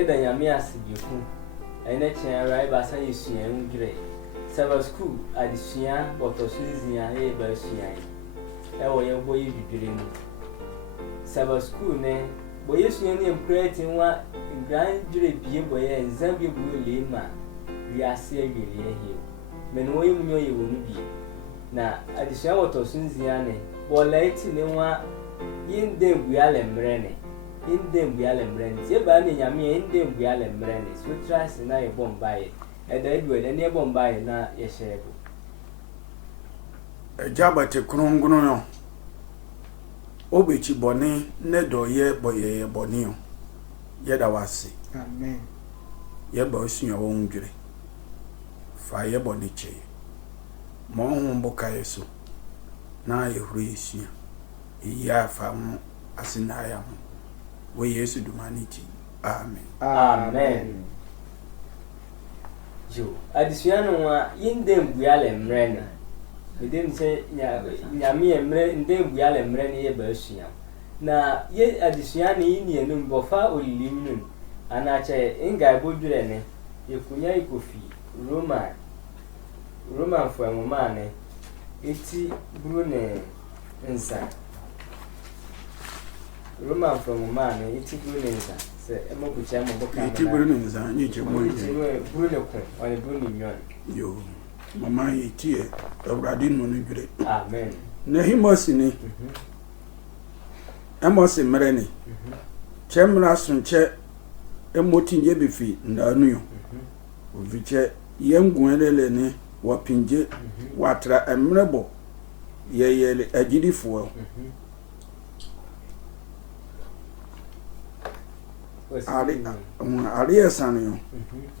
yɛda nyame ase bieku ɛnɛ kyɛn ara ɛbasa yɛsua ndwere Sabbath school adesua bɔtɔso nzia ɛyɛ basua ɛwɔ yɛbɔ yɛ bibire mu Sabbath school ne bɔ yɛsua ne mprɛti nwa ngandwere bie bɔ yɛ nzan bie bɔ lema wiase awiri yɛ mene wo yɛmunyo yɛ wɔ no bi na adesua bɔtɔso nzia ne bɔ laiti ne nwa yinde mbuale mrene inde mbuale mrene tie ba ne nyame inde mbuale mrene so trust na ye bombaye eda eduele ne bombaye na ye shego ejabate krongro no obechi boni ne doye boye boni o ye da wase amen ye ba osuya wo ndwere fa ye boni che mo hu mboka yeso na ye huru yesuya iya fa mu asinaya mu we Yesu dumaniti amen amen jo adesua no wa yinde mbuale mrene medem se nyame emre nde mbuale mrene ye ba asua na ye adesua ne yini enum bofa olilim num anache inga bodwere ne yekunya ikofi Roman fo amomane eti buru ne nsa Roman from man, it's Brunenza. Say, a mokucha moboka. It's Brunenza, you Bruneko, or a Brunion. You, Mamma, it's here, a radin monogre. Amen. Nehimosini Amos in Mereni. Chamras and Che, a motin yebifi, Nanu. Viche, young Gwendolene, Wapinje, Watra, and Mrebo. Ye, a giddy foil. Ali sanyo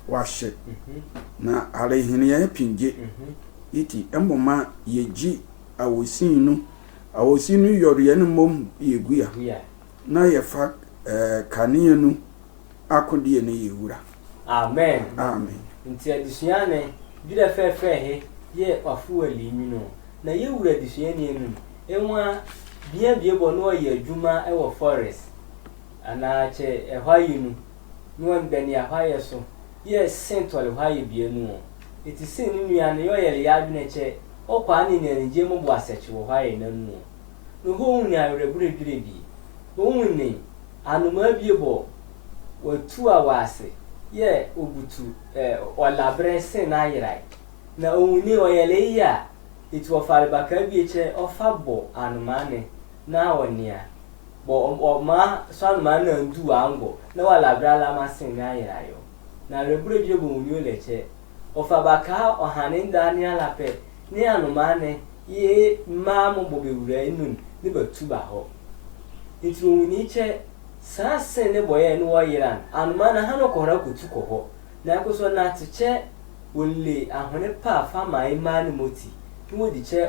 washe na ali hiniya pinje iti emboma yeji awosinu yoriye no mom yeguya na yefa kaniyanu akodiye ne yewura amen amen nti adesua ne bida fefe he ye afu alimi no na yewura adesua ne enu enwa bia bo no ye adwuma e wo forest anache ehwayinu no ndani ahwaye so ye sentole hwaye bienu iti sin nua ne yoyele ya adwene che okwa ne ne nje mu bo asechi wo hwaye nanu no ho unu awrebure bi ho ne anuma biebo watu awase ye obutu olabre sin na yirai na ohuni oyele ya iti ofare baka bi che ofabo anuma ne na wonia bo ma so ma na ndu ango na wala brala ma sin na yirayo na rebure bi bo nyu leche ofa baka ohane ndani ala pe ni anuma ne ye ma mo bo bewura enu ni batuba ho itru ni che sa se ne boye no yiran anuma na hano ko ra kutuko ho na ko so na tiche wolle ahone pa fa mai ma ni moti mo di che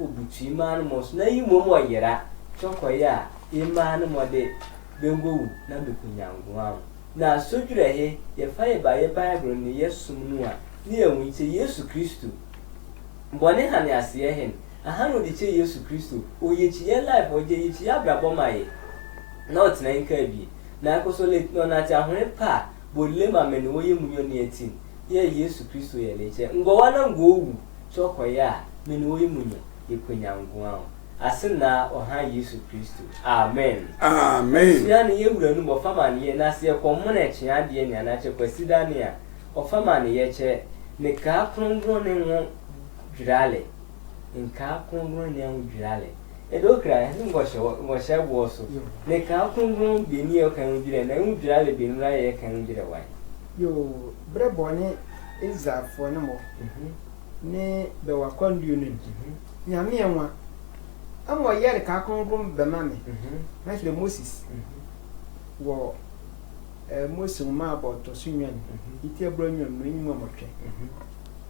obutu ma ni mo so na yi mo mo yira choko ya imanu mode bengowu na bekunyanguwa na sojure he ye faye ba ye Bible ni Yesu nuwa ni enwiche Yesu Kristo bone hane ase hen ahanu de che Yesu Kristo oyechi ye life oje yechi ya brabo maye not na nka bi na akoso le no na ta hore pa bolle ma me no ye munyo ni etin ye Yesu Kristo ye leche ngowa na ngowu chokoya me no ye munyo ye kunyanguwa asina oha Yesu Kristo amen amen ya ne yewura no mo fama ne na se komo na eche ade ne na che kwasida ne a ofama ne ye che ne ka krongro ne wo dwirale nka krongro ne wo dwirale edokra ngo she wo so ne ka krongro be ni o kan dwire na wo dwirale be nra ye kan dwire wa yo brebo ne ezafo ne mo ne be wakondu ne nyame enwa amo yere ka kongrom be mame na hire Moses wo Moses ma about to sunyan iti abronyo no nyimo motwe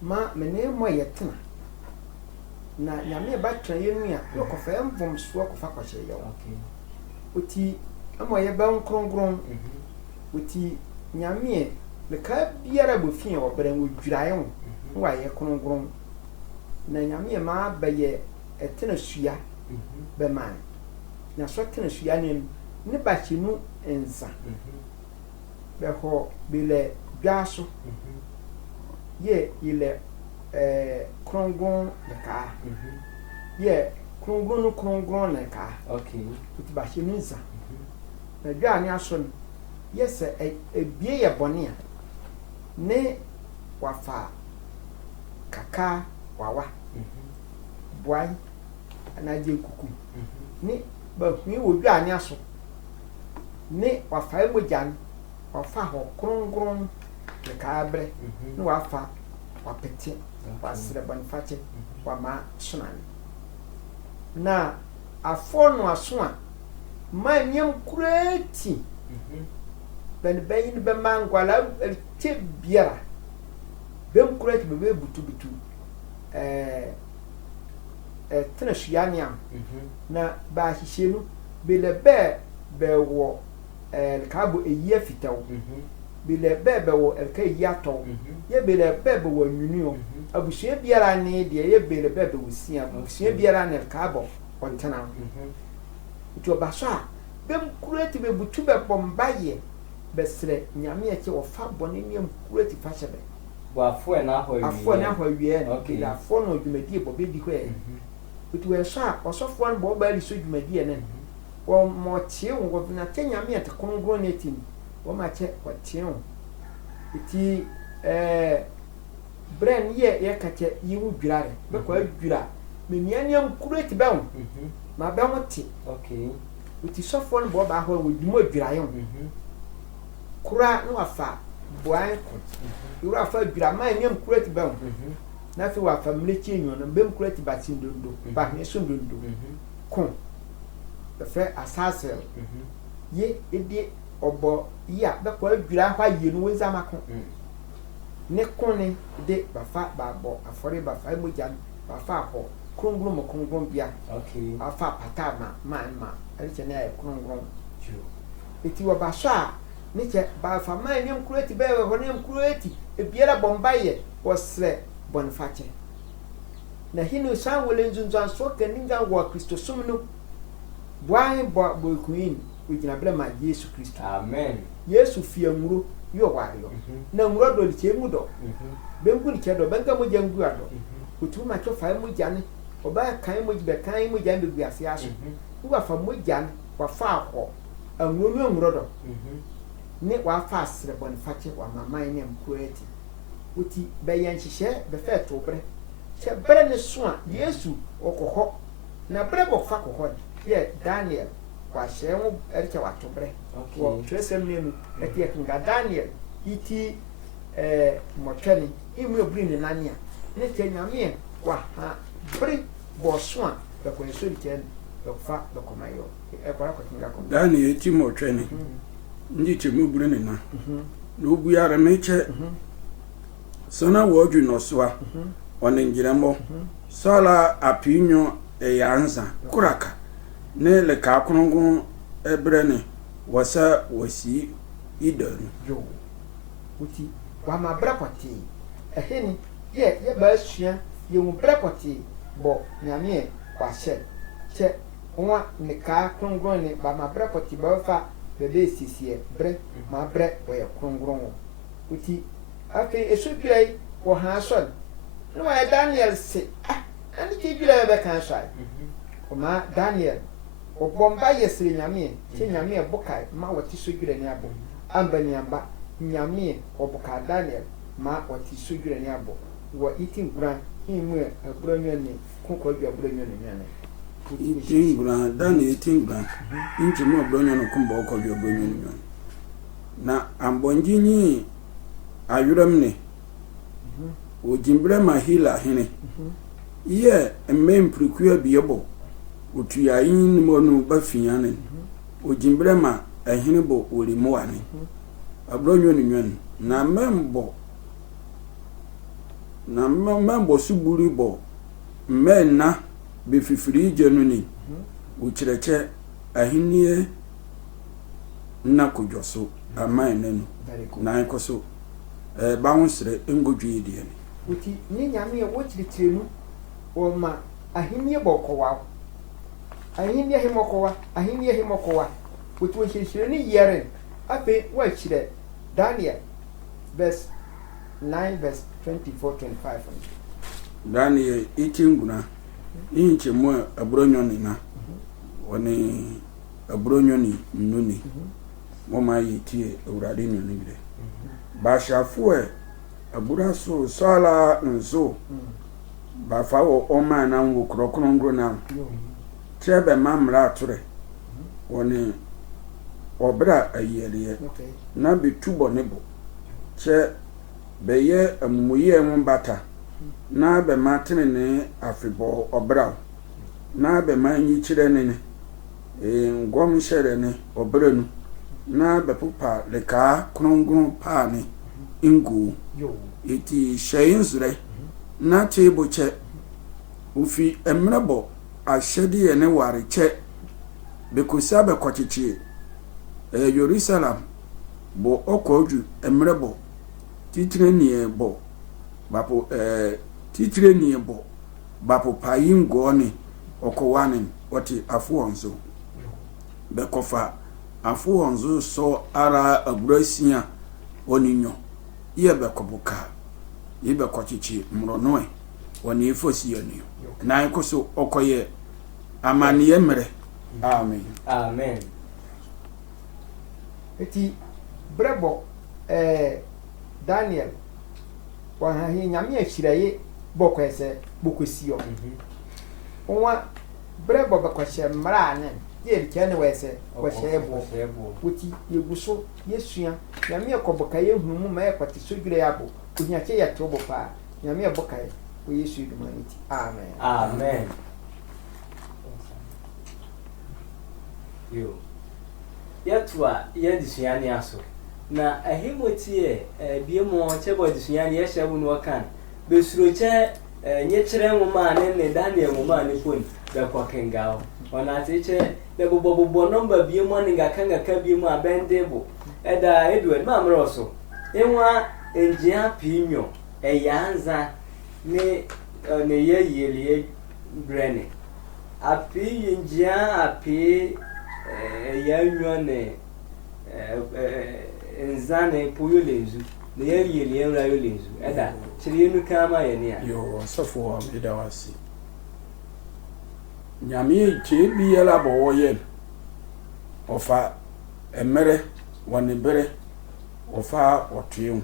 ma mene mo yetena na nyame ba tran yenu a yo kofa mvom so kofa kwache ye okay uti amo ye ban kongrom uti nyame me ka biara bofin wo bere wo dwiraye wo wa ye kongrom na nyame ma ba ye etena sua be man na so tena sua ne ba chi nu ensa beho bile gaso ye ile krongon neka ye krongon neka okay uti ba hye nza na dwa ne aso no yes ebie ye bone a ne wafa kaka wawa boy anaje kuku ni ba hu wo dwa ne aso ne wafa emojan wafa ho krongon neka abre ne wafa wapete wasire bonfache wama sunani na afono aso a manyam kureti ben bayin be mangwala te biara bem kureti be butu tena suaniam na ba hihenu be le be wo kabo eyi fitawo be le be wo ka yi ato ye be le be wo nwunu abusua biara ne de ye be le be wo sia abusua biara ne kabo ontena to basha bem kureti be butu be bombaye besre nyame eche wo fa bone ne kureti fa chebe bo afo na hwawie okay la afo no dwumadi bo be di hwe utu we sha osofo no bo ba li so dwumadi ne wo mo tie wo na te nyame ete kongro ne tim wo ma che wo tie wo iti bren ye ka che yi wu dwirare be kwa dwira me niam kureti be wo ma be wo ti okay uti sofo no bo ba ho wo dimo dwira ye kura no afa boan ko yura afa dwira ma niam kureti be wo na fi wa family enyo no bem kureti ba tin dondo ba ne so dondo ko the fair assassin ye edi obo ya be kwa dwira hwa ye no wenza makon ne kone de ba fa ba bo afore ba fa moja ba fa ho krongbrom bia okay afa patama ma ali chene ya krongbrom ju eti wa ba sha ne che ba fa ma nyam kureti be we ho nyam kureti e biara bombaye osre bonfache na hinu san wole nzunzan so kaninga wa Kristo sumno bwan bo queen ujina bla ma Yesu Kristo amen Yesu fie nguru yo wario na nguru do liche ngudo bengu liche do benga mo jangu ado kutuma cho fa mo jane oba kan mo jibe kan mo jan be guase aso wa fa mo jan wa fa akọ nguru do ne wa fa asre bonfache wa mama ne mkueti uti beyan hihye be fe to bre che bre ne so a Yesu okoho na bre bo fa koho ye Daniel kwa hye wo erike wa to bre wo tresem ne mu eti kinga Daniel iti motwani imu obri ne nania ne tenyame kwa ha bre bo so a be ko so ken be fa be komayo e kwa ko kinga ko Daniel iti motwani ndi chemu obri ne na no bu yara meche sona wodwu no soa onenjiramo sala apinyo eyanza kuraka ne le ka krongon ebrene wasa wasi idan yo uti wa ma brakoti eheni ye ba sua ye mu brakoti bo nyame kwa che nwa ne ka krongon ne ba ma brakoti ba fa bebe sisie bre ma bre wo ye krongon uti afi esubiai wo ha son no wa Daniel se ani tibila be kan sai kuma Daniel o bomba yesri nyame che nyame bokai ma wati sugire ni abo ambani amba nyame o boka Daniel ma wati sugire ni abo wo itin bran himu abronyo ni kokko bi abronyo ni nyane itin bran Daniel itin bran inji mo abronyo no kumba okko bi abronyo ni nyane na ambonji ni ayuramne o jimbre mahila hene ye mmemprikua biebo otuyayin mo no bafiane o jimbre ma ehene bo olimo ane abronyo ni nwan na membo suburi bo menna be fifiri jenu ni o kireche ahenie na kodwoso amanenu na ikoso bawonsre engodwe die ni uti ni nyame wo kiretirenu o ma ahenie bokowa ahenie himokowa uti wo hihire ni yere ape wa kire Daniel verse 9 verse 24-25. Daniel itinguna inche mo abronyoni na woni abronyoni nnuni moma yitie awurade nnuni bile ba shafo abura so sala nzo ba fa wo oma na wo krokrongo na chebe mamra atore woni obra ayere na betubo nebo che beye amuye mbata na be matene ne afebo obra na be manyi kire ne ngom shere ne obra nu na be pupa leka krongon pa ne ingu iti sheyin zure na tebo che ufi emrebo ashedi ye ne ware che be kusabe kwachichi Jerusalem bo okoju emrebo titire ni bo bapo titire ni bo bapo payin goni okowani oti afuonzo be kofa afuonzo so ara abrasia oninyo ye be kobuka ye be kwachichi mronoe woni efosi yoni na ikoso okoye amaniye mere amen amen. Eti brebo Daniel wa hahi nyame achiraye bokwese bokwesio onwa brebo bakwahye mra ne ye bikane wese kwahye bo wuti yeguso yesua nyame akoboka ye hunumu ma yakwate sodwire yabo kunyake ya tobo pa nyame aboka ye wo yesu humanity amen amen. Yo yatua yadisuani aso na ahimotie biemo chebo disuani yeshabu no kan besuroche nyekire nwoma ne Daniel nwoma ne pon be kwakengao ona tiche be bobo number biemo ne ngakanga ka biemo abendebo eda Edward mamroso enwa Nzia pinyo eyanza ne yeyele brene api Nzia api ya ne nzane puyo lenzu ne yeli enra yo lenzu eda chiri nu kama ye ne yo sofo am edawasi nyame che bi yela bo woye ofa emere woni bere ofa otuyu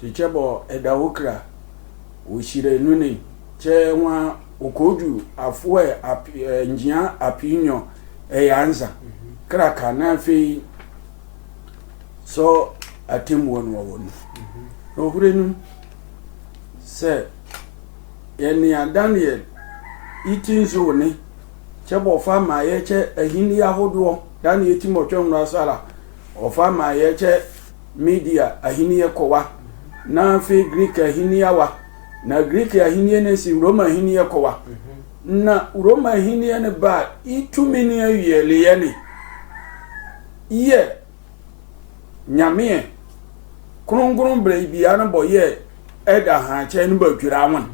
tichebo edawokra o shire nuni che nwa okoju afue Nzia apinyo eyanza kraka na fi so atim wonu no hurenu se yeni Daniel itinzo ne chebo fa ma ye che ahini ahodo Daniel timotwem no asara ofa ma ye che media ahini ekowa na fi Greek ahini awa na Greek ahini ne si Roma ahini ekowa na Roma ahini ne ba itumini ayele yani ye nyame krongron bre bia no boye eda ha che no badwira won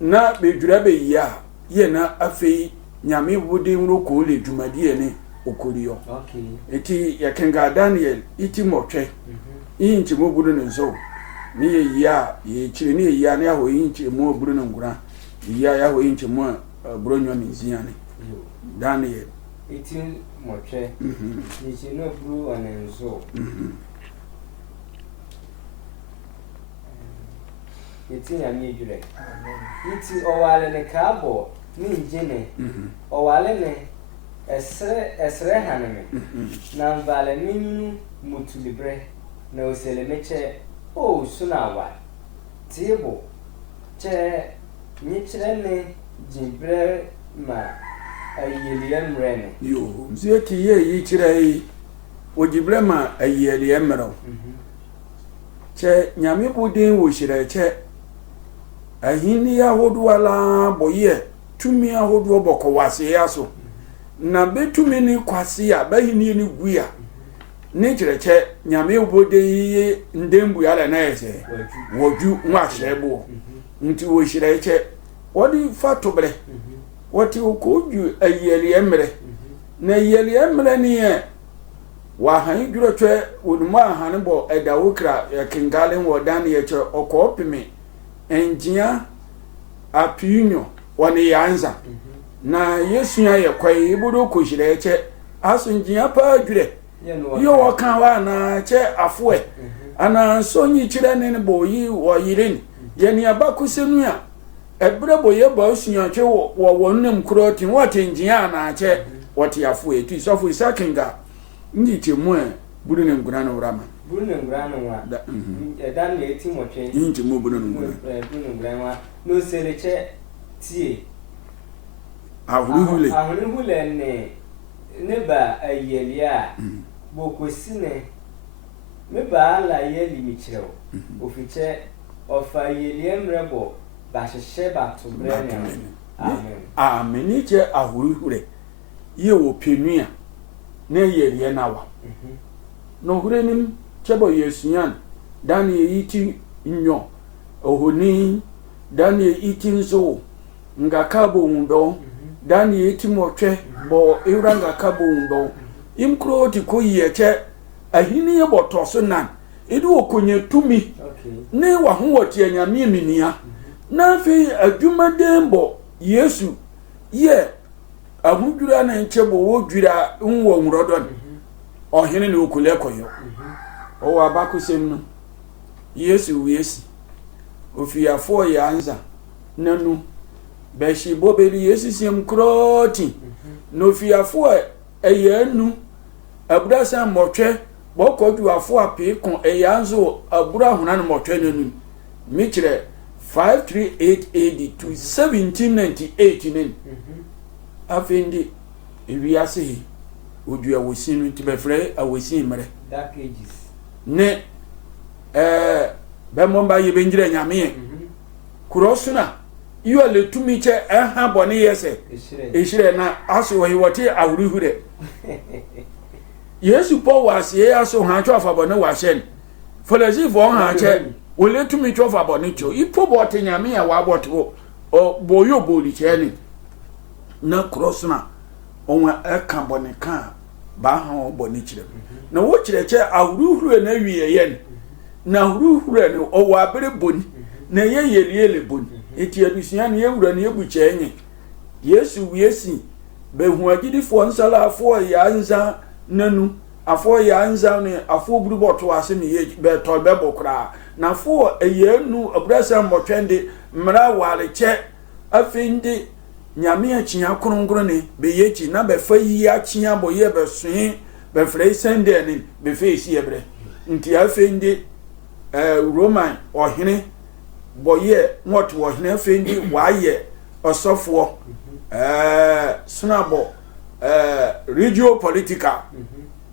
na bedwira be ya ye na afei nyame wode nro ko le dwumadie ne okoriyo okay eti yakenga Daniel iti motwe inchi mo buru ne nso ni ye ya ye chire ni ye ya ne aho inchi mo buru ne ngura ya ho inchi mo bronyo ni Nzia ne Daniel iti motwe ni chino buru onenzo iti nyame jure iti owale ne kabo ni njene owale ne esre haneme na vale ninu mutulibre na oselemeche o sunawa tibo che nyichirene jibre ma ayelian rene yo mzeti ye yichire ojibre ma ayelian mero che nyame bodin wo shire che ahini ahodo ala boye tumi ahodo boko wase yaso na betumi ni kwase ya bahini ni guya ni chire che nyame bodin yi ndembu ya na yese woju nwa shebo nti wo shire che wodi fatobre woti okoju ayeli emre na ayeli emre ni e wa han dwuro twe wonuma han bo eda wokra kingalen wo dan ye che okopime enjia apinyo woni yanza na Yesu ya ye kwai ibudo kohire che asunjia pa dwure yo wakan wa na che afoe ana sonyi kire ne bo yi wo yirin ye ni abakusenu a ebre boye ba osunya che wo wonnem kroti watenjia na che wati afoe tu sofu isakinga ndi chemu buru ne ngura na urama buru ne ngura na wa dan ne ti motwe ndi mu buru ne ngura buru ne ngura wa no sereche tie ahurihule ne ba ayelia bokosine me ba la yeli michiro ofiche ofa ayelia mrebo ba hehye ba to brene amen ni che ahurihule ye wo penua na yelie na wa no hurenim chebo yesuyan dan ye yiti nyo ohoni dan ye yiti nzo ngakabo mbo dan ye yiti motwe bo ewranga kabo mbo imkro ti koye che ahini ye botoso nan edu okonye tumi ne wa ho woti anyame minia na fi adwuma dembo Yesu ye ahudwura na nchebo wo dwira nwo nwrodon ohene ne okule koyo o wa bakusem no Yesu wiesi ofiafo yanza nanu beshi bobeli Yesu sim kroti no fiafo eyanu abrasa motwe bokoduafo apekon eyanzo abura hunana motwe nanu mikire 538 AD to 1798 nen afendi ewiase odua wosinu tibefre awosin mere dark ages ne bemomba yebenjire nyame kurosuna iyo le tumiche ha boni yese eshire na aso hiwote awurihure Yesu po wase aso ha twa fa boni washen folezi fo ha che ole tumiche fa boni cho ipo bote nyame ya wa boto o boyo boli cheni na kurosuna onwa eka boni kan ba ha boni chire na wo chire che awurihure na wiye yen na awurihure no o wa bere boni na ye yeliele boni eti adusia ne ewura ne ebuche enye Yesu wiesi behu agidifo nsala afo yanza nanu afo yanza ne afo buruboto ase ne ye be to be bokra na afo eyenu abrasa mbotwende mra wale che afindi nyame achia kronkron ne be yechi na be fa yi achia boye be soe be frei sende ne be feesi ebre nti afindi Roman ohene boye what was nefendi waye osofo sunabo regio politica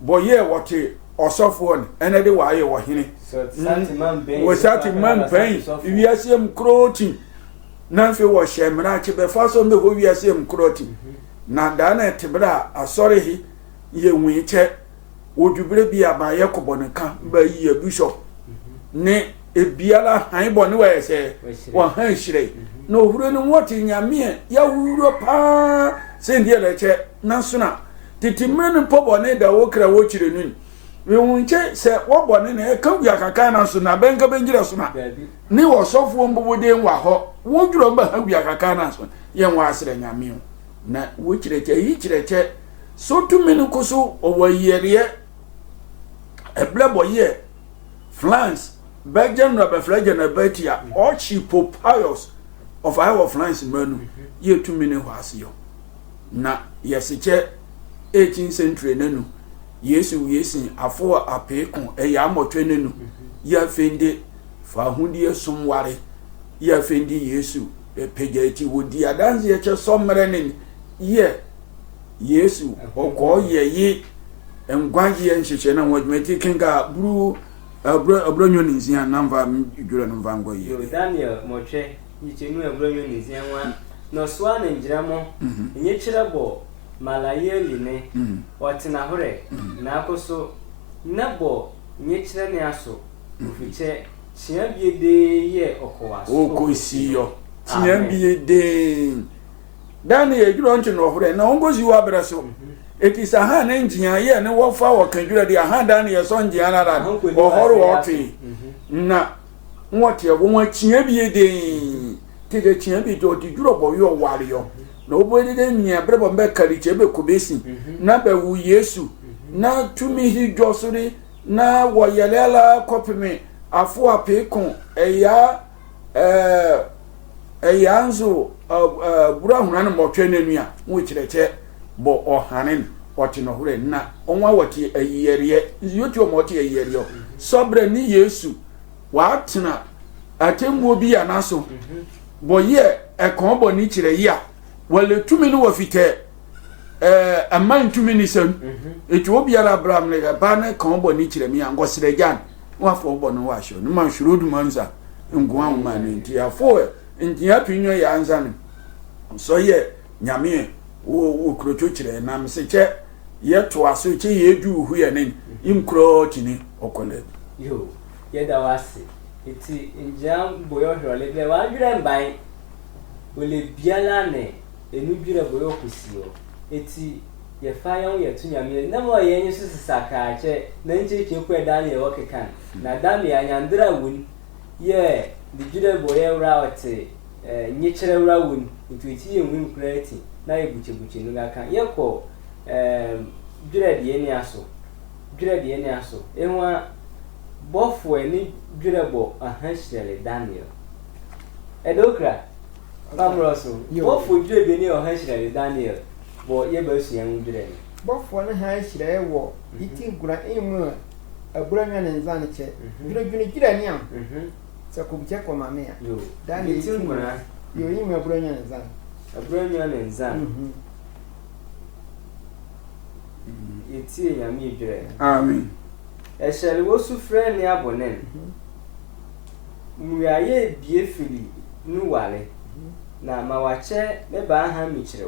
boye what osofo enede waye wohene so man ben wiasem kroti na fe wo shemra che be faso me ho wiasem kroti na dana tibra asore hi ye nwiche wodubere bia ba ye koboneka ba yi bishop ne ebiala han bo ne wa se wa han hire no huro no woti nyame ya wuro pa se ndie le che na suna titimre no pobo ne da wo kra wo chire nun we wunche se wo bo ne na ka wi akaka na suna benga benjira suna ni wo sofo mbobode nwa ho wo dwuro ba ha wi akaka na suna ye nwa asire nyame na wo chire che yi chire che so tumi no koso o wa yere eblebo ye France Belgian rubber flag na betia or cheapo pious of our France manu ye 2 minutes wasio na yesiche 18th century nanu Yesu yesin afo apekon eya motwe nanu ya fende fa hundie somware ya fendi Yesu epegeti wodi adanze ye che somre nen ye Yesu okọ ye engwaje enhyeche na wadmeti kinga buru abronyo Nzia namba jura namba ngo ye Daniel moche yichenu abronyo Nzia wa no swa na njiramo enye kirabo malayeli ne watina hore na akoso nabo nye kire ne aso ofiche chiabie ye okowaso okosiyo chiabie de Daniel jura nti no hore na ongozi wa braso It is a hand engineer, yeah, no one for what can do the hand down your son Gianna or horror. Na what you want champion day. Take a champion to the drop of your warrior. Nobody then near Brabham Becker, Chebe Kubesi. Number who yesu. Na to me he jossery. Na wa yalela copy me. A four pecon. A yanzo brown animal training, which they check. Bo or hanin what in a hurry na on what a year you to moti a year sobre ni yesu what na a tem will be an asso bo ye a combo niche a year well the 2 minutes of it a man 2 minutes it will be a labram like a banner combo niche me and go see again one for bon wash no man should manza in guan man in tia for in tia pino yanzan so ye nyame wo krocho kire na mseche ye to aso che ye du hu ye nen imkro tini okole yo ye da wase eti njam boyo hwole be wa dwere mban ole biala ne enu dwere boyo kusio eti ye fa yon ye tunyame na mo ye nyi sisaka che na nche che ku edan ye wokekan na dan ye anyandra wun ye di dwere boyo rawate nyi kire rawun eti ye wun kreti na ebuche no ga kan yeko dwere de eni aso enwa bofo eni dwere bo ahanhyele Daniel edokra pamroso bofo dwere be ni ahanhyele Daniel bo ye ba suan dwere bofo ne hanhyele wo iti gura emu aburanwa ne nza ne che dwere ni am sakubuche ko mame ya Daniel iti gura yo imi aburanwa ne nza abranya ne nza eti enyame dwere amen ehele wo sufre ne abonen muyaye biefili nu wale na mawache me ba ha mi kire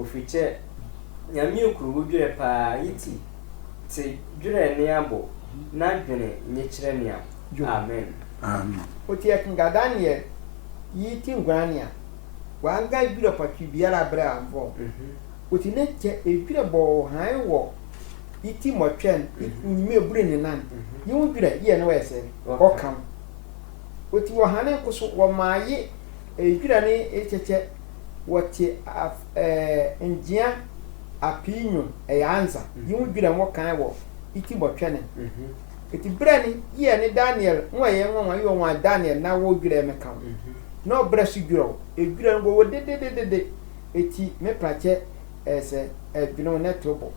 ofiche nyame okuru dwere pa yiti ti dwere ne abo na dwene nye kire ne amen amen oti akinga Daniel yiti ngwania wanga biro patu biara bra ambo oti ne che ebire bo han wo iti motwen mme bure ne nan yiwu bire ye ne wese okam oti wo hanen kuso wo maaye ebire ne echeche wote Nzia apinyo eyanza yiwu bire mo kan wo iti motwen eti bire ne ye ne Daniel nwa ye nwa yo nwa Daniel na wo bire me kan no bresu giro egiro ngo wo de eti me prache ese ebino na tobo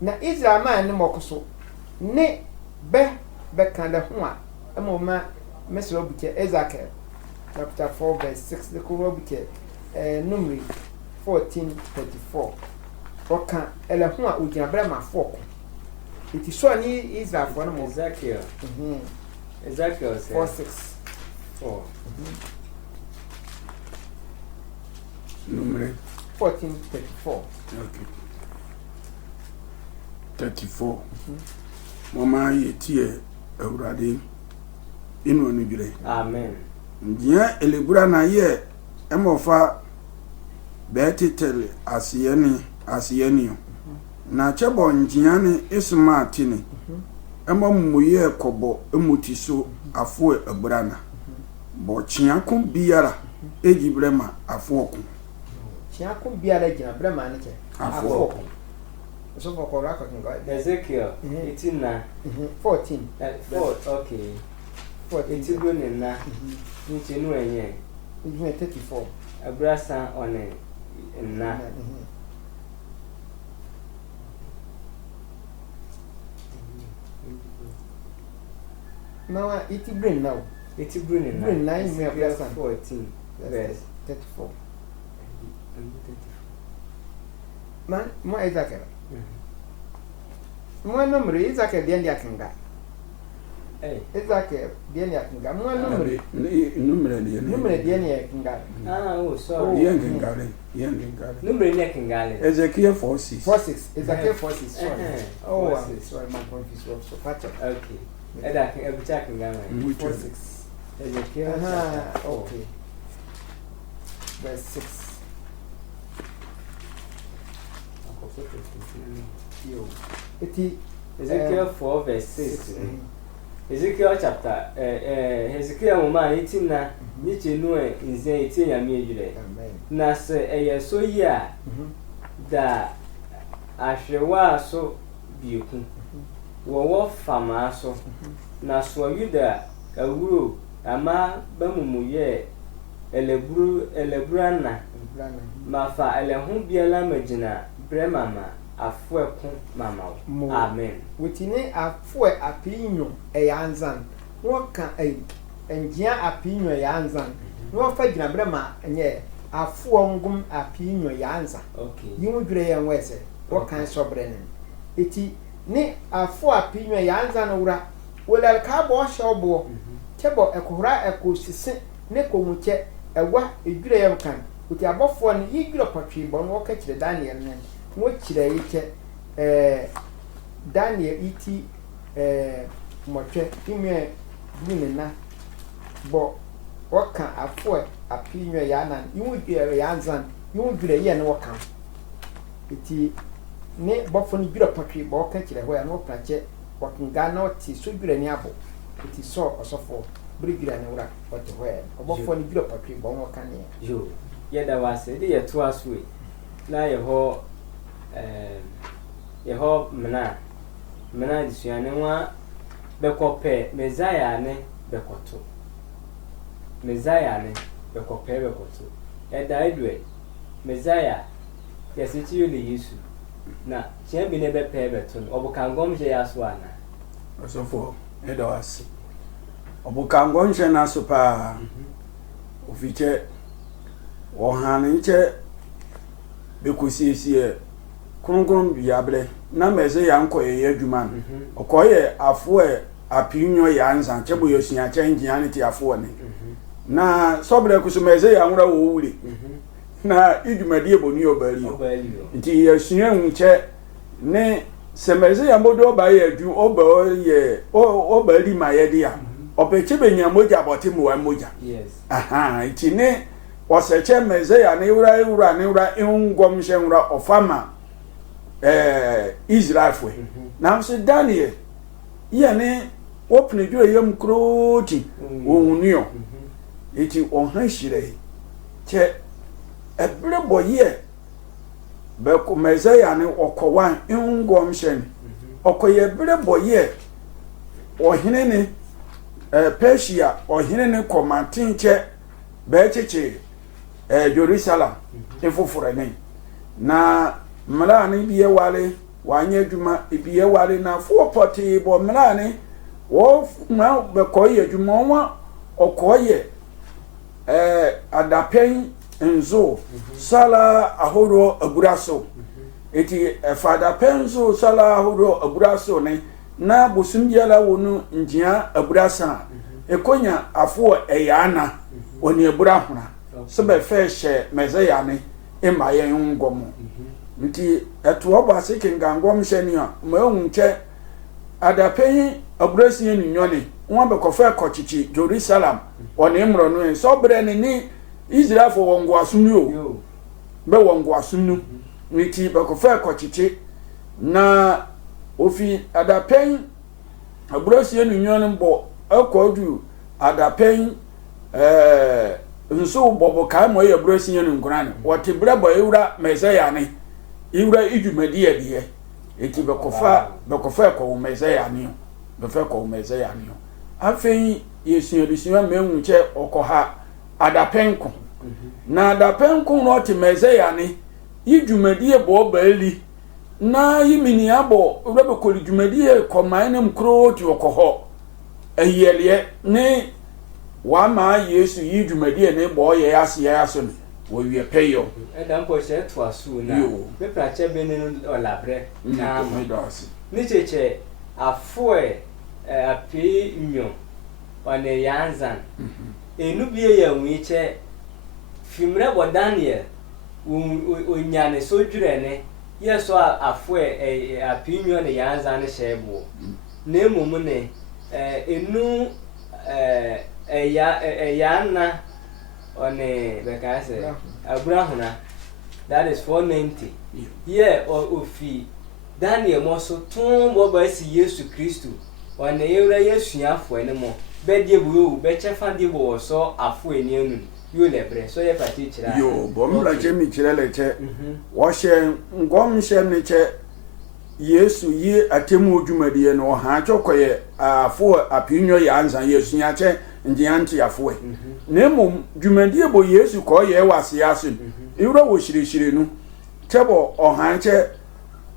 na Israel man ne mokoso ne be kanda ho a amoma mesro buke Ezekiel chapter 4 verse 6 de ko buke numeri 14:34 roka ele ho a ogina brema foko eti so ni Israel fo no mo Ezekiel Ezekiel 4:6 number 14:34 okay 34 mama yetie awurade inu onu bire amen njia elebura na ye emofa betitele asiyeni na chebo njia ne isma atini emo muye kobo emutiso afo abura na bo chiakun biara ejibrema afo okun chiakun biara gina brema ne che afo okun so for correct ngo Ezekiel 18 14 4 okay 14 go ne na nche nu enye 34 abrasa one na now iti brain now brain 9 me abrasa 14 verse 34 man mo Ezekiel mo numero Ezekiel dia kinga Ezekiel dia kinga mo numero dia kinga oh sorry yen kinga numero ne kinga Ezekiel 4:6 Ezekiel 4:6 sorry oh sorry my confused so patch okay eda ebucha kinga 4:6 Ezekiel okay verse 6 Eti Ezekiel 4 verse 6. Ezekiel chapter Ezekiel woman 18 na niche no Nzia 18 ya me na se so yi a da ahwewa so bieku wo fama so na so yuda awuro ama bamumuye elebrana mafa elehu biala magina bremama afueku mama. Amen. Witine afue apinyo eyanzan woka enjia apinyo eyanzan no fa gina brema enye afuo ngum apinyo yanza. Okay. Yimu dure yen wese woka sobrene eti ni afuo apinyo yanza no wura wolal ka bo shobo kebo ekohura ekosise ne komuche ewa edure yen kan uti abofo ni yidure patwi bon woka kire Daniel ne wo kire yike Daniel iti motwe ime bunena bo woka afo apinyo yanan yimu dure yanzan yimu dure yen woka iti ne bofo ni dure patwi bo woka kire ho ya no prache wakinga na oti so dure ni abo iti so osofo brigura ne wura ote ho ya bofo ni dure patwi bo woka ne yo yeda wase de yeto aswe na yeho mena Adesua ne wa bekope Messiah ne bekoto eda edwe Messiah yesichi yule Yesu na chembi ne bepe beton obukangom je yaso ana osofo eda wase obukangom je na so pa ofiche ohane che bekusiesie kronkron biable na Messiah nkoye adwuma okoye afoe apinyo ya nsan chebo yosia change anity afoe ne na sobre kusu Messiah nwura wo wuri na idumadi eboni obali nti yasua nwuche ne se Messiah modo ba ye adu obali mayede a opechebe nyamoja botimu wa moja. Yes. Nti ne oseche Messiah ne wura ngom hyenwura ofama Israel fwe na so Daniel ye ne open dwo yam kroti ohunio eti ohan hire che ebre boye be ko Messiah ne okowan ngom hyen okoye bre boye ohene ne Persia ohene ne komantinche be cheche Jerusalem efofore ne na mlani biye wale wanye djuma biye wale na fo poti bo mlani wo ma be koye djuma wa okoye adapen enzo sala ahoro aburaso eti fada penzo sala ahoro aburaso ne na bosumbiala wonu njia aburasa ekonya afo eyana oni aburahuna sebe feshe Messiah ne emaye ngomo nti eto obase kengangom hyeni a mahunche adapen aburasi enyone won be kofa kochichi Jerusalem oni mro no so bre ni Israel fo wongo asunu o be wongo asunu nti be kofa kochichi na ofi adapen aburasi enyone mbo akodu adapen nso bobo kai mo ye aburasi enyone nkurane wote brabo ewura Messiah ne iwura idumadi ade eti bekofa ko Messiah ne befa ko Messiah ne afei yesu Adesua menwu che okoha adapenko na adapenko no te Messiah ne idumadi e bo baali na yimini abo rebe ko idumadi e koman ne mkro ti okoho ayele ne wa ma yesu idumadi e ne bo ye aso ne wo wie peyo edam po she to asu na be prache benen olabre na ni cheche afoe api nyo wane yanzan enu bie ya nwiche fimre bo Daniel onyane sojure ne yeso afoe api nyo ne yanzan ne shebo na emum ne enu yana one bekase abrahuna that is 490 yeah ofi Daniel mo so tun bo ba si Yesu Kristo wana yewra Yesu afo ene mo be die bu be chefa die bo so afo eni anu yo lebre so ye pati kira yo bom la je mi kira le che wo she ngom she ne che Yesu yi atemu odwumadie no ha chokoye afo apinyo ya anza Yesu ya che ndi anti afo nemo dwumadie bo Yesu ko ye wase aso iwra wo shirishire nu chebo ohan che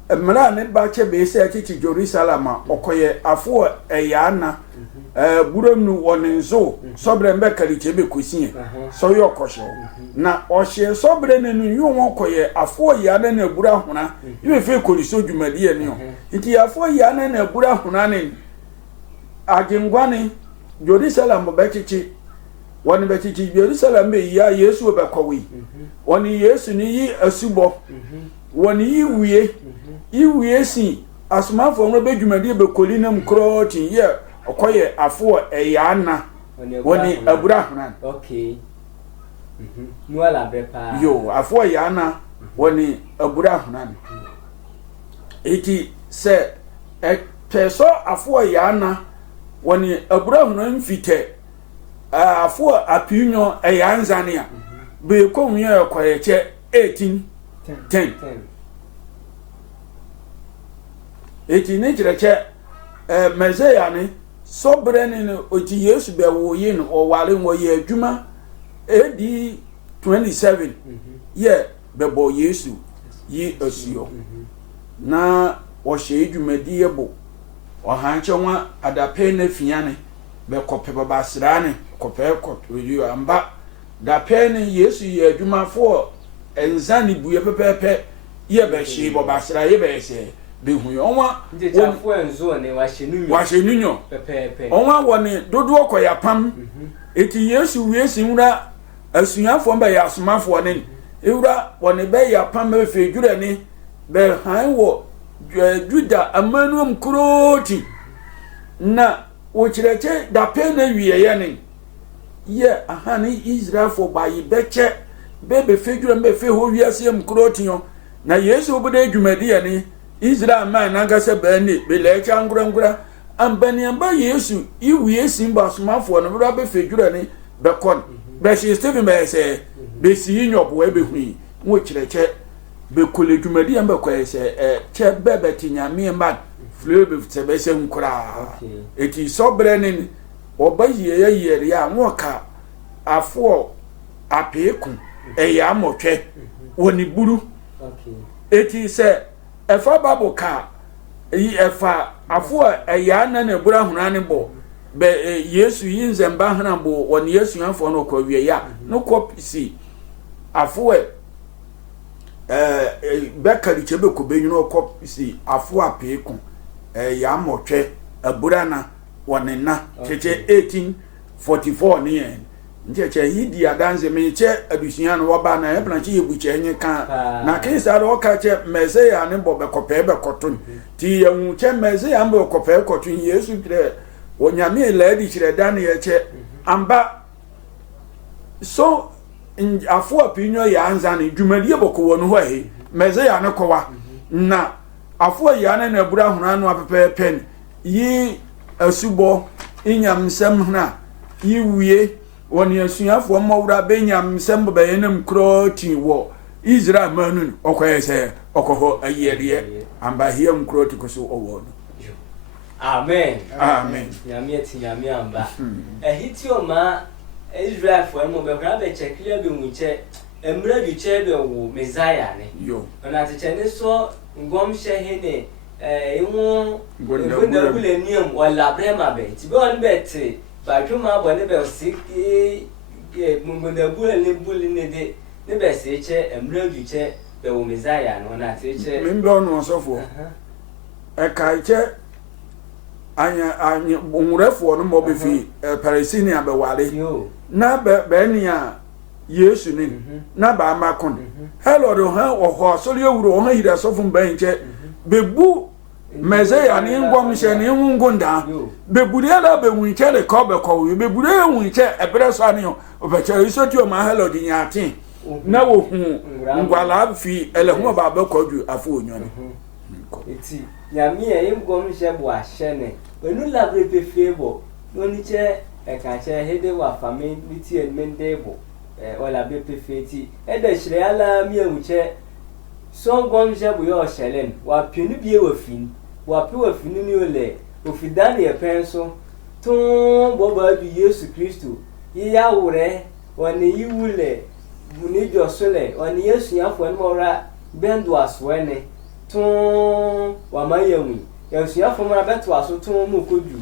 mra ne ba che be se chichi Jerusalem okoye afo eyana buramnu wonenzo sobre mbe kaliche be kosie so yo kosho na ohye sobre ne nu yu won koye afo yana na bura hona yu fe koliso dwumadie ne yo nti afo yana na bura hona ne agengwane Jerusalem be chichi woni be chichi Jerusalem be ya Yesu be kowi woni Yesu ni yi asubo woni yi wiye si asmafo no be dwumadie be kolinam kroti ye okoye afo eyana woni abura hona okay nuala brepa yo afo eyana woni abura hona eti se peso afo eyana woni abura hona mfite afo apinyo eyanzania be konwe okoye che 10 eti ne kireche mezeya ne sobreni no oti Yesu be wo yin o wale wo ye adwuma AD 27 ye bebo Yesu yi asuo na wo hye adwumadi ebo o hanche nwa adape na fiane be kope baba srane kope kotoyu amba da pe ne Yesu ye adwuma fo enzani buye pepepe ye be hye baba sra ye be se be hu onwa ndetafo enzo ne wa hyenunyo pepepe onwa woni dodo okoya pam eti Yesu wiesi nwura asuafo mba ya asomafo ne ewura woni be ya pam be fedwura ni be han wo Juda amanuam kroti na wo kireche da pe na wiye ye ne ye ahani Israel fo bayi beche be fedwura mbe fe ho wiase am kroti yo na Yesu obodo adwumadi ye ne Israel man nagase bani be lecha ngurangura ambani amba Yesu iwie simba asomafo no bra be fedwura ni be kon be shi Stephen be se be si nyobo e be hui wo kireche be kolegumadi amba kwa se che bebe tinyame man fle be se se nkura eti sobre ni obayiye yere ya nwoka afo apeku eya motwe woni buru eti se efa baboka yi efa afo eya na bura hunane bo be Yesu yinzemba hana bo woni Yesu yanfo no kwa wie ya no kopisi afo bekari chebe ko benyuno kopisi afo apeku ya motwe abura na woni na cheche 1844 ni en ncheche yidi adanze meche adusian no waba na e planchi yebuche enye kan na kinsa ro ka che mezeya ne bo be kope be kotun ti yewu che mezeya mbo kope kotun Yesu kire onyame ladi kire dan ye che amba so afo apinyo ya anza ne dwumadie boko wonu ho he mezeya ne kowa na afo ya ne na bura hunu anu apepepen yi asubo inyamsem hna yi wie woni asuafo mawura benyam sembo beyenam kroti wo Israel manun okoyese okoho ayeriye amba hiam kroti koso owo amen amen nyame amba ehitio ma Israel fo mo be bra be chekile be munche emra du chebe wo Messiah ne yo ona te chene so ngom shehene iwu gonda bulenium wala brema be ti be on beti ba twuma bo ne be siki mungonda bulene de ne be se che emra du che be wo Messiah no na te che mimbe onu osofo kai che anya onwurefo no mo be fi Palestine abewale yo na be nia Yesu ni na ba makon hello do ha oho so le wuro ha hira sofo mba nche bebu Messiah ni ngom hye ni ngungonda bebu dia la be winche le ko be ko bebu dia winche ebere so ani o be che iso ti o ma hello di nyatin na wo hu ngwala fi ele hu ba ba kodu afo onyon eti nyame e ngom hye bo ahye ne enu labre pefebo oni che e ka che hede wa family en mendebo ola be pefeti e da hire ala mi ewuche so ngom hye bo yo shelen wa penu bie wa fin wa pe wa fin ni ole ofidan ye penso ton bo ba bi Yesu Kristo ya wure woni yiwule buni josole woni Yesu yafo en mora bendo aswene ton wa mayewi Yesu yafo mora beto aso ton mu kodu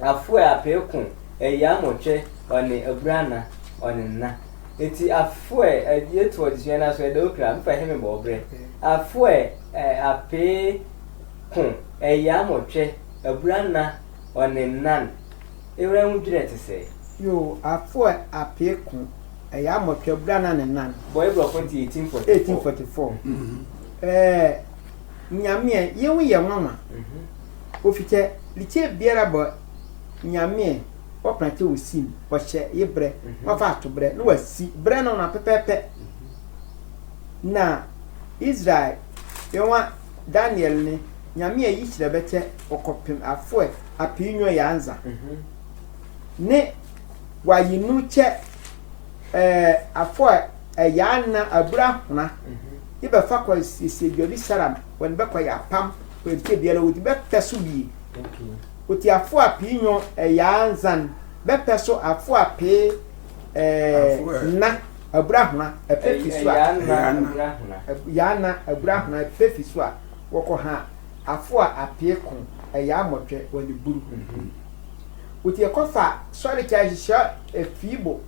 afo apekun eya moche woni abrana woni na eti afo yeto odisua na so edokra mfa heme bo bre afo ape kun eya moche abrana woni nan ewra mu dire te se yo afo apekun eya moche abrana ne nan boy bro 1844 nyame yewu ye mama ofiche liche biara bo nyame opranche osim oche yebre ofa atobre no wasi bre no na pepepe na Israel yewa Daniel ni nyame yi kire beche okopem afo apinyo yanza ne wayinu che afo yana abura huna ibe fa kwa sisi Jerusalem when be kwa ya pam we ke biara wo be peso bi oti afo apinyo yanzan be peso afo ape na abura huna efefiswa yana abura huna efefiswa woko ha afo ape kun amotwe wani buru oti ekofa sori ka hihya efibo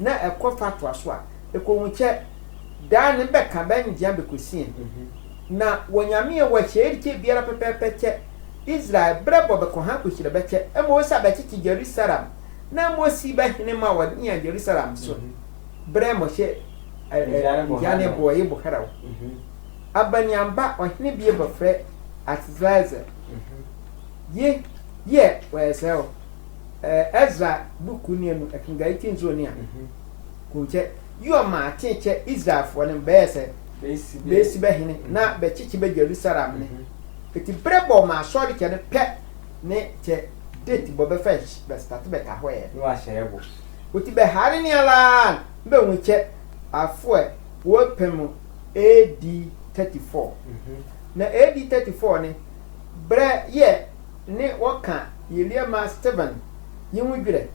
na ekofa to aso a ekonwuche da ne be ka ba njia be kosie na wonyame e wa hye biara pepepe Israel brebo be ko ha ko hire be che e mo sa be chi Jerusalem na mo si be hene ma wa nya Jerusalem so bre mo hye yane boye bo harawo abanyamba ohene bie bo fre Adesua ye wesel Ezra buku ni enu ekinga itinzo ni a kunche yo ma tinche Israel for ne bese besi behine na be chichi be Jerusalem ne eti brebo ma sori ke ne pe ne che date bo be fresh be start be ka hoye no ahyeebo oti be hare ni ala be nwuche afo wo pemu AD 34 na AD 34 ne bre ye ne woka Yeliama Stephen yiwu dwere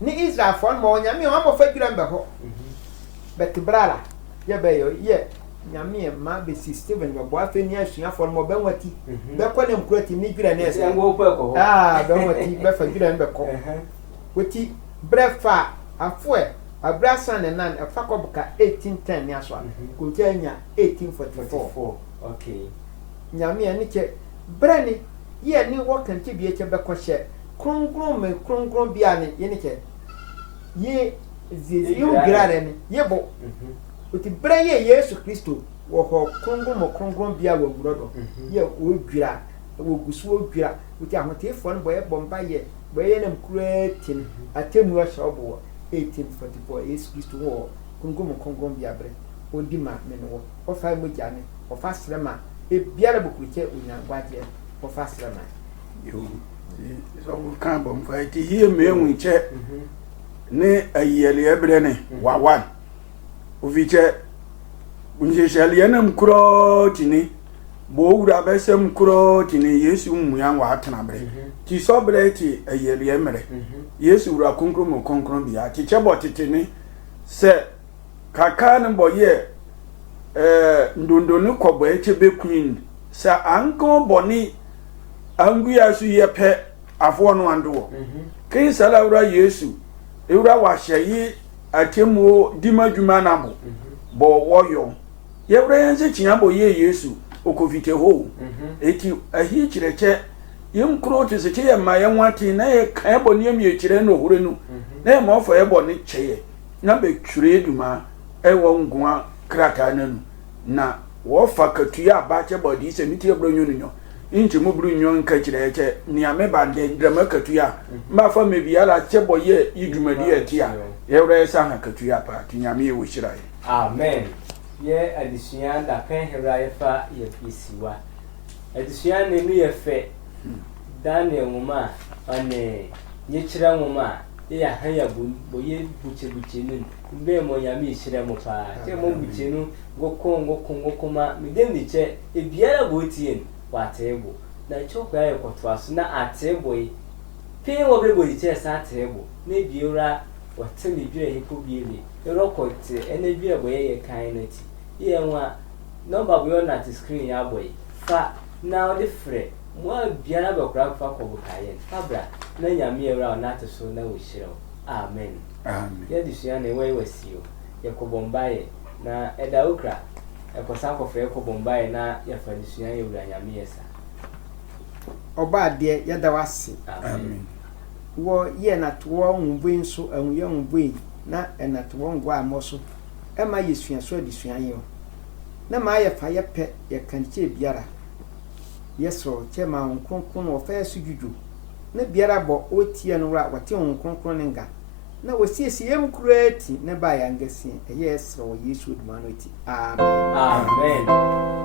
ni Israel for mo nyame o mo fa dwere mbe ho bet brala ye be yo ye nyame ma be si Stephen be bo afa ni asua for mo be wati be ko ne mkurati ni dwere na ese ngo pe ko be wati be fa dwere mbe ko wati brefa afo abrasa ne nan e fa ko buka 1810 ni aso ko nya 1844 okay nyame ni che brani ye ni wokan ti bie che be ko hye krongron bia ne ye ne ke ye zizi yu grare ne ye bo oti bre ye Yesu Kristo wo ho krongron bia wo gurodo ye wo dwira wo gusu wo dwira oti ahote fo no boye bomba ye boye ne mkuratin atemu a shobo 1844 Yesu Kristo wo krongron bia bre odi ma me no wo fa mo jane wo fa srema e biara bokuche unyangwaje wo fa srema yo so kan bom fa ti hie menwu che ne ayele ebre ne wawan ofiche bunje shale na mkuro tini bo wura bese mkuro tini Yesu muyan wa atena bre ti so bre ti ayele emre Yesu wura konkron bia ti chebo titini se kaka ne boye ndondo ne kobo eche be queen sa anko boni anguya su ye pe afo no ando ke sala wura Yesu ewura wa hyeyi atemu dimadwuma na bo woyo ye wura yense chiambo ye Yesu okofite ho eti ahi kireche yem kro te se che ye ma ye nwati na ye kan bo ne mi kire no hore nu na ma ofo ye bo ne cheye na be twure eduma ewo ngwa krata nanu na wo fa katuya ba che bodi se mitie bro nyunu nyo inchi mu buru nyon ka kire che ni ame ba de drama katuya ma fa me bi ala che boye idwumadi atia ye wura sa ha katuya pa tinyame ye wo hira ye amen ye adesua da kan hera ye fa ye pisiwa adesua ne nu ye fe Daniel ngoma ane ye kira ngoma ye han ya boye buche nun mbe mo ya mi hira mo pa che mo buche nu ngoko ma mi dem ni che e biara bo tien wa table na choko ya koto aso na atebo yi pin wo be bo yi che sa atebo na biura wa temi biura hipo biele rokote ene biura bo ye kan na ti ye nwa number bo na ti screen ya boy fa na o de frɛ mo biara be kra fa ko bukaye fabra na nyame era na to so na wo hire amen amen ye disuya na we wasio ye ko bombaye na eda okra ekosa ko frɛ ko bombaye na ye fa disuya ye wura nyame yesa oba de ya da wase amen wo ye na to wo nwubin so anwuye nwubin na na to wo ngwa amoso e ma yesua so adisua ye na ma ye fa ye pɛ ye kanche biara yeso che ma nkonkron wo fa su juju na biara bo otie no ra wate nkonkron nga na wosiesi yem kurati na ba ya ngasi eye esro Yesu duma no ti amen amen